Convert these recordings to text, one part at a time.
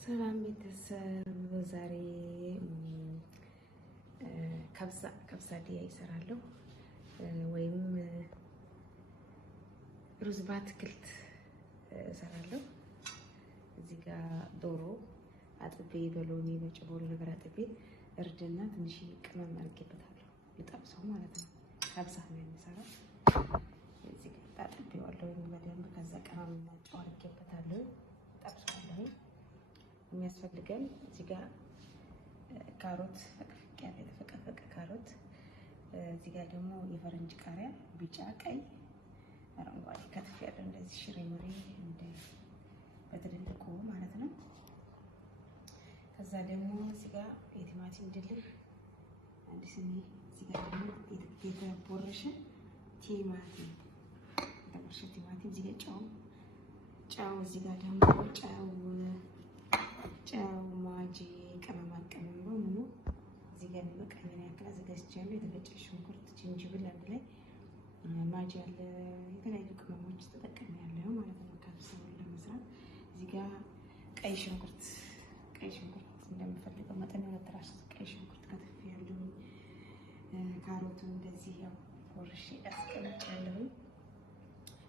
ሰላም ቤተሰብ፣ ዛሬ ከብሳ ዲያ ይሰራለሁ ወይም ሩዝ በአትክልት እሰራለሁ። እዚህ ጋር ዶሮ አጥቤ በሎሚ በጨው ነገር አጥቤ እርድና ትንሽ ቅመም አድርጌበታለሁ። ልጠብሰው ማለት ነው። ከብሳ ነው የሚሰራው። እዚህ ጋር አጥቤዋለሁ በደንብ። ከዛ ቅመምና ጨው አድርጌበታለሁ። ጠብሰዋለሁ። የሚያስፈልገን እዚህ ጋር ካሮት የተፈቀፈቀ ካሮት፣ እዚህ ጋር ደግሞ የፈረንጅ ቃሪያ ቢጫ፣ ቀይ፣ አረንጓዴ ከትፍ ያለው እንደዚህ ሽሬ እንደ በትልልቁ ማለት ነው። ከዛ ደግሞ እዚህ ጋር የቲማቲም ድልህ አንድ ስኒ፣ እዚህ ጋር ደግሞ የተቦረሸ ቲማቲም እዚህ ጋር ጨው እዚህ ጋር ደግሞ ጨው ማጂ ቅመማ ቅመም በሙሉ እዚህ ጋር በቀኝ ያክል አዘጋጅቻለሁ። የተፈጨ ሽንኩርት፣ ዝንጅብል አንድ ላይ ማጂ ያለ የተለያዩ ቅመሞች ተጠቅሜያለሁ ማለት ነው ከብሳውን ለመስራት። እዚህ ጋር ቀይ ሽንኩርት እንደምፈልገው መጠን ሁለት ራስ ቀይ ሽንኩርት ከትፌያለሁ። ካሮቱን እንደዚህ ያው ቆርሼ አስቀምጫለሁ።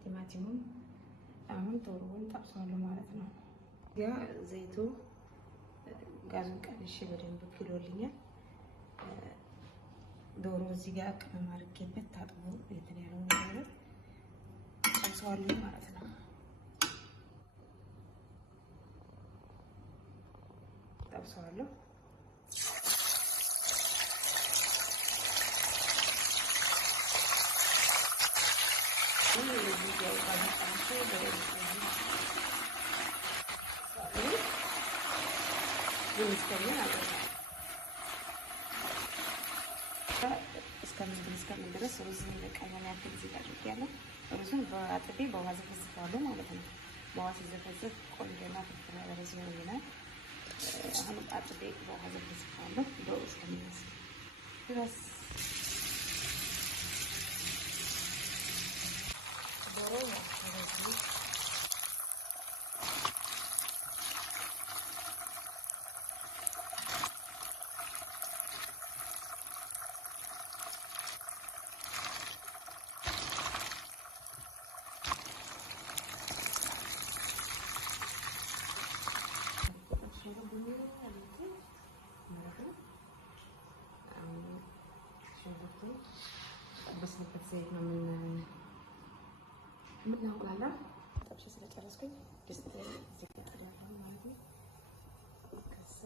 ቲማቲሙን አሁን ዶሮውን ጠብሰዋለሁ ማለት ነው። ያ ዘይቱ ጋዙን ቀንሼ በደንብ ግሎልኛል። ዶሮ እዚህ ጋር ቅመም አድርጌበት ታጥቦ የተለያዩ ነገር ጠብሰዋለሁ ማለት ነው። ጠብሰዋለሁ። እስከምን ድረስ ሩዝን በቀመም ያክል እዚህ ጋር አድርጌያለሁ። ሩዝን በአጥቤ በውሃ ዘፈዝፈዋለሁ ማለት ነው። በውሃ ሲዘፈዘፍ ቆንጆና ፍርፍር ያለ ሩዝ ይሆናል። አሁን አጥቤ በውሃ ዘፈዝፈዋለሁ ዶሮ እስከሚመስል ድረስ። ዶሮ በስበት ዘይት ነው የምናውላላ። ጠብሼ ስለጨረስኩኝ ድስት እዚህ ጋር አደርጋለሁ ማለት ነው። ከዛ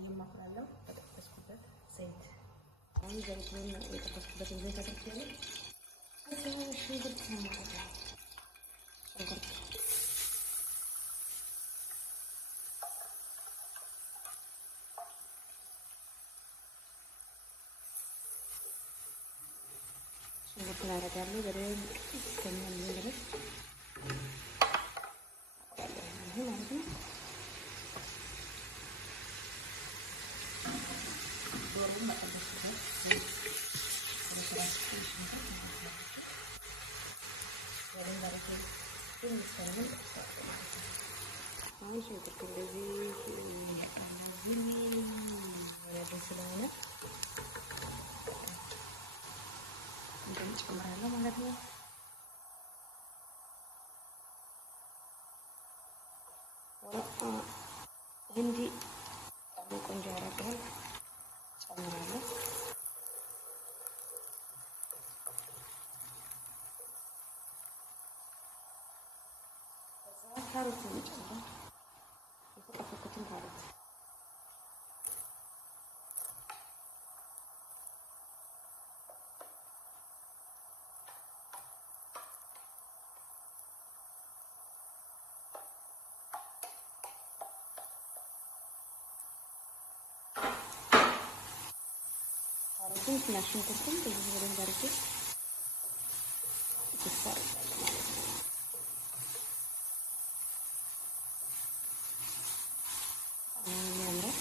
የማቁላለው በጠበስኩበት ዘይት አሁን ዘይቱን የጠበስኩበት ዘይት አድርጌያለሁ። ከዛ ሽንኩርት ነው ማለት ነው። ሽንኩርት አደርጋለሁ በደንብ እስከሚሆን ድረስ ማለት ነው። ዶሮውን መጠበስበት አሁን ሽንኩርት እንደዚህ ስለሆነ ጨምራለሁ ማለት ነው። እንዲ በጣም ቆንጆ ያደርጋል። ጨምራለሁ። ከዛ ካሮት ነው ጨምራለሁ። የተቀፈኩትን ካሮት ትንሽ ሽንኩርቱን በዚህ በደንብ አድርጌ ይፈጫል ማለት ነው። የሚያምረው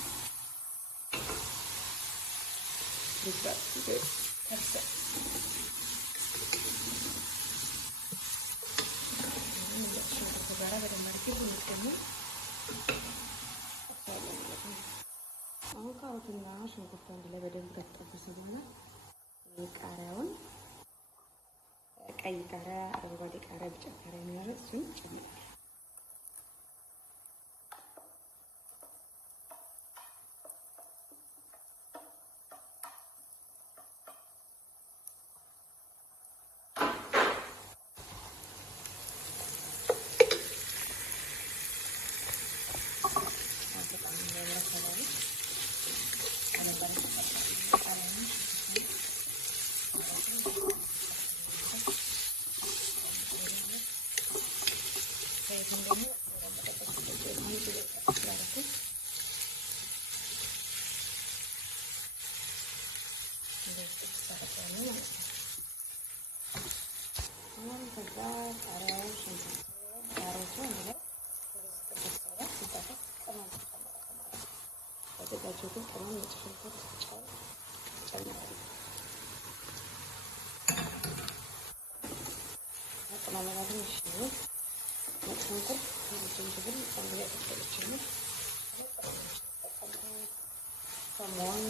ሽንኩርቱ ጋራ በደንብ አድርጌ ዘይቱና ሽንኩርቱ አንድ ላይ በደንብ ከተጠበሰ በኋላ ቃሪያውን ቀይ ቃሪያ፣ አረንጓዴ ቃሪያ፣ ቢጫ ቃሪያ የሚያረግ እሱን ጨምራለሁ። ያዘጋጀሁትን ቅመም ነጭ ሽንኩርት፣ ጨው ጨምራለሁ። ቅመም ትንሽ ነው። ነጭ ሽንኩርት፣ ዝንጅብል አንድ ላይ ተፈጭቼ ከሞን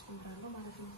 ጨምራለሁ ማለት ነው።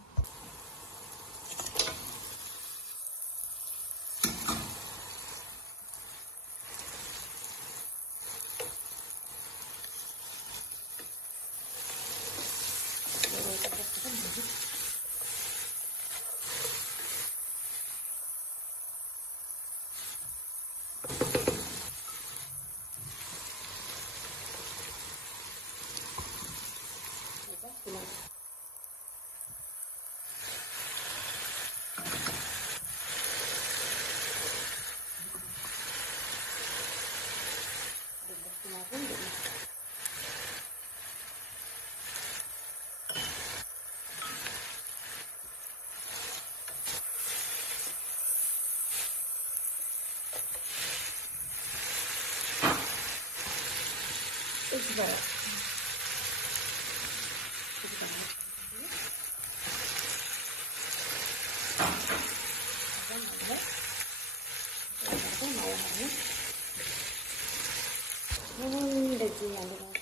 እንደዚህ አንድ ነው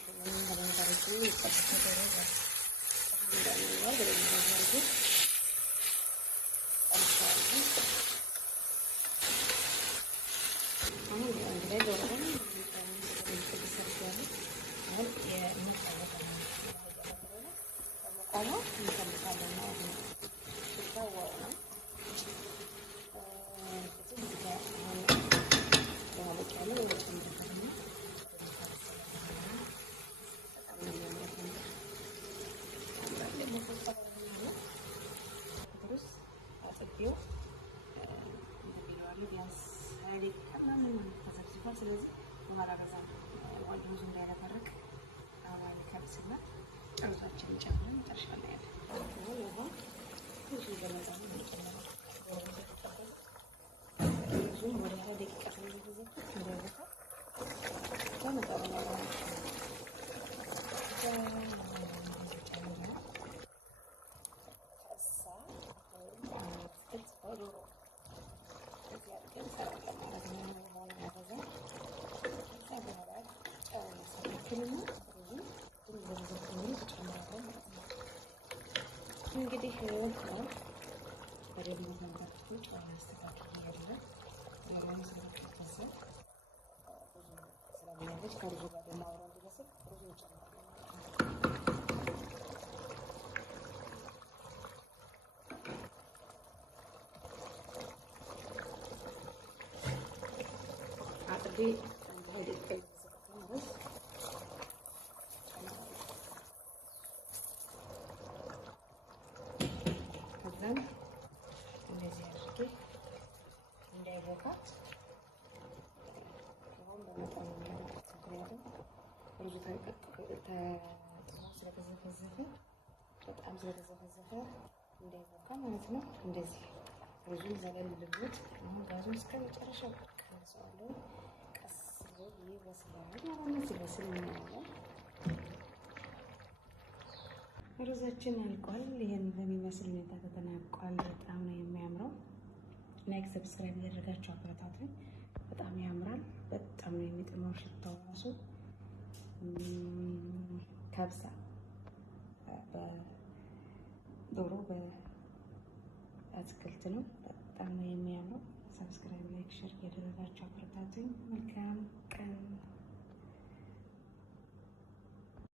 ስለዚህ በኋላ በዛ ወዲሁ እንዳይረፈርቅ አሁን ከብስና ጨርሳችንን ጨምረን መጨረሻ ላይ ያለ ትንሽ ይገለጻ ብዙም ወደ 20 ደቂቃ ስለሚዘፈት እንደዛ ተመጣጣኝ እንግዲህ በደንብ መንካቱ ጫና አስተካክል ያደረገ ያለውን ስለከፈሰ ስለሚያደርግ ከሩዙ ጋር ደግሞ አብሮ እንዲበስል ሩዙ ይጨምራል። አጥቤ እንደዚህ አድርጌ እንዳይቦካት አሁን በመጠኑ የሚያደርጉት ምክንያቱም ሩዙ ስለተዘፈዘፈ በጣም ስለተዘፈዘፈ እንዳይቦካ ማለት ነው። እንደዚህ ሩዙን ዘለል ልብት አሁን ጋዙን እስከ መጨረሻው ቀንሰዋለሁ። ቀስ ብሎ ይበስላል ማለት ነው። ሲበስል እናያለን። ሩዛችን አልቋል። ይሄን በሚመስል ሁኔታ ተጠናቋል። በጣም ነው የሚያምረው። ላይክ ሰብስክራይብ እያደረጋችሁ አበረታቱኝ። በጣም ያምራል። በጣም ነው የሚጥመው ሽታው ራሱ። ከብሳ በዶሮ በአትክልት ነው። በጣም ነው የሚያምረው። ሰብስክራይብ ላይክ ሼር እያደረጋችሁ አበረታቱኝ። መልካም ቀን